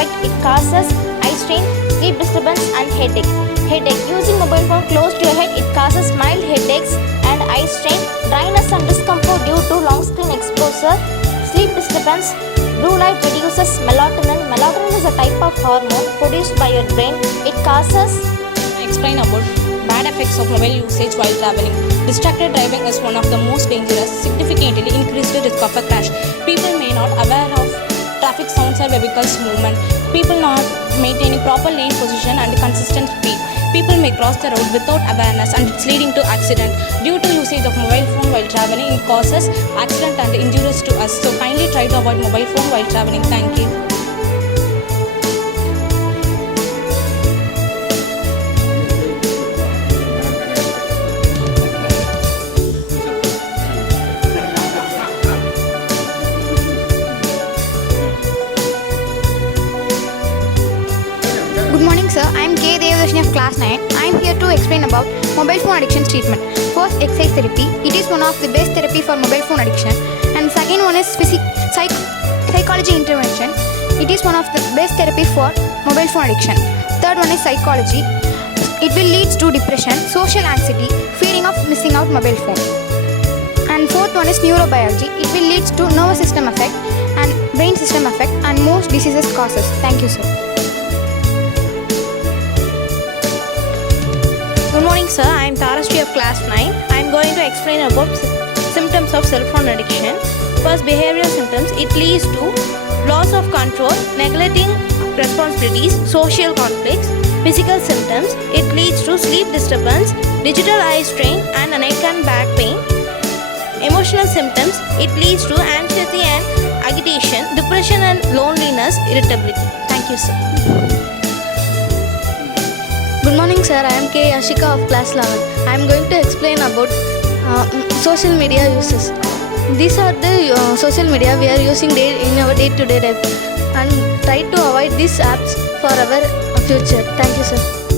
effect, it causes eye strain, sleep disturbance and headache. Using mobile phone close to your head, it causes mild headaches and eye strain, dryness and discomfort due to long screen exposure, sleep disturbance. Blue light reduces melatonin. Melatonin is a type of hormone produced by your brain. It causes. Explain about bad effects of mobile usage while traveling. Distracted driving is one of the most dangerous, significantly increased risk of a crash. People may not aware of traffic sounds or vehicles movement. People not maintaining proper lane position and consistent speed. People may cross the road without awareness and it's leading to accident. Due to usage of mobile phone while traveling, it causes accident and injuries to us. So kindly try to avoid mobile phone while traveling. Thank you. Good morning, sir. I am K. Devadashini of class 9. I am here to explain about mobile phone addiction treatment. First, exercise therapy. It is one of the best therapy for mobile phone addiction. And second one is psychology intervention. It is one of the best therapy for mobile phone addiction. Third one is psychology. It will lead to depression, social anxiety, fearing of missing out mobile phone. And fourth one is neurobiology. It will lead to nervous system effect and brain system effect and most diseases causes. Thank you, sir. Good morning, sir. I am Tarashri of class 9. I am going to explain about symptoms of cell phone addiction. First, behavioral symptoms. It leads to loss of control, neglecting responsibilities, social conflicts. Physical symptoms. It leads to sleep disturbance, digital eye strain and neck and back pain. Emotional symptoms. It leads to anxiety and agitation, depression and loneliness, irritability. Thank you, sir. Good morning, sir. I am K. Ashika of class 11. I am going to explain about social media uses. These are the social media we are using in our day-to-day life and try to avoid these apps for our future. Thank you, sir.